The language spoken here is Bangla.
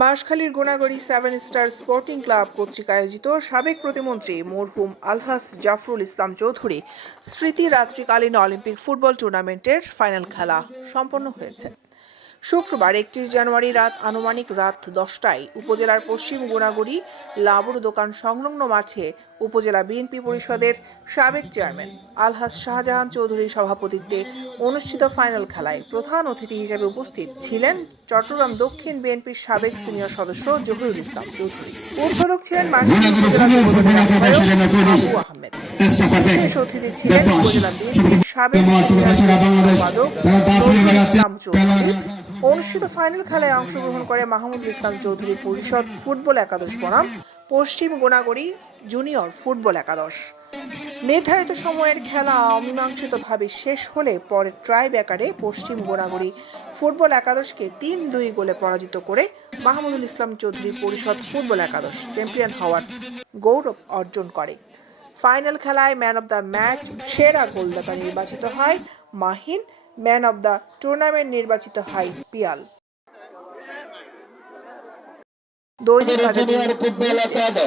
বাঁশখালীর গোনাগড়ি 7 স্টার স্পোর্টিং ক্লাব কর্তৃক আয়োজিত সাবেক প্রতিমন্ত্রী মরহুম আলহাজ জাফরুল ইসলাম চৌধুরী স্মৃতি রাত্রিকালীন অলিম্পিক ফুটবল টুর্নামেন্টের ফাইনাল খেলা সম্পন্ন হয়েছে। শুক্রবার 31 জানুয়ারি আনুমানিক রাত 10টায় উপজেলার পশ্চিম গোনাগড়ি লাবুর দোকান সংলগ্ন মাঠে উপজেলা বিএনপি পরিষদের সাবেক চেয়ারম্যান আলহাজ শাহজাহান চৌধুরীর সভাপতিত্বে অনুষ্ঠিত ফাইনাল খেলায় প্রধান অতিথি হিসেবে উপস্থিত ছিলেন চট্টগ্রাম দক্ষিণ বিএনপির সাবেক সিনিয়র সদস্য জহিরুল ইসলাম চৌধুরী। উদ্বোধক ছিলেন বাঁশখালী উপজেলা যুবদলের আহ্বায়ক আবু আহমেদ। বিশেষ অতিথি ছিলেন উপজেলা বিএনপির সাবেক সিনিয়র সম্পাদক নজরুল ইসলাম চৌধুরী। অনুষ্ঠিত ফাইনাল খেলায় অংশগ্রহণ করে মাহমুদুল ইসলাম চৌধুরী পরিষদ ফুটবল একাদশ বনাম পশ্চিম গোনাগড়ি জুনিয়র ফুটবল একাদশ। নির্ধারিত সময়ের খেলা অমীমাংসিতভাবে শেষ হলে পরে ট্রাই ব্যাকারে পশ্চিম গোনাগড়ি ফুটবল একাদশকে 3-2 গোলে পরাজিত করে মাহমুদুল ইসলাম চৌধুরী পরিষদ ফুটবল একাদশ চ্যাম্পিয়ন হওয়ার গৌরব অর্জন করে। ফাইনাল খেলায় ম্যান অব দ্য ম্যাচ সেরা গোলদাতা নির্বাচিত হয় Mahin, man of the tournament নির্বাচিত হয় পিয়াল। দৈনিক বাজার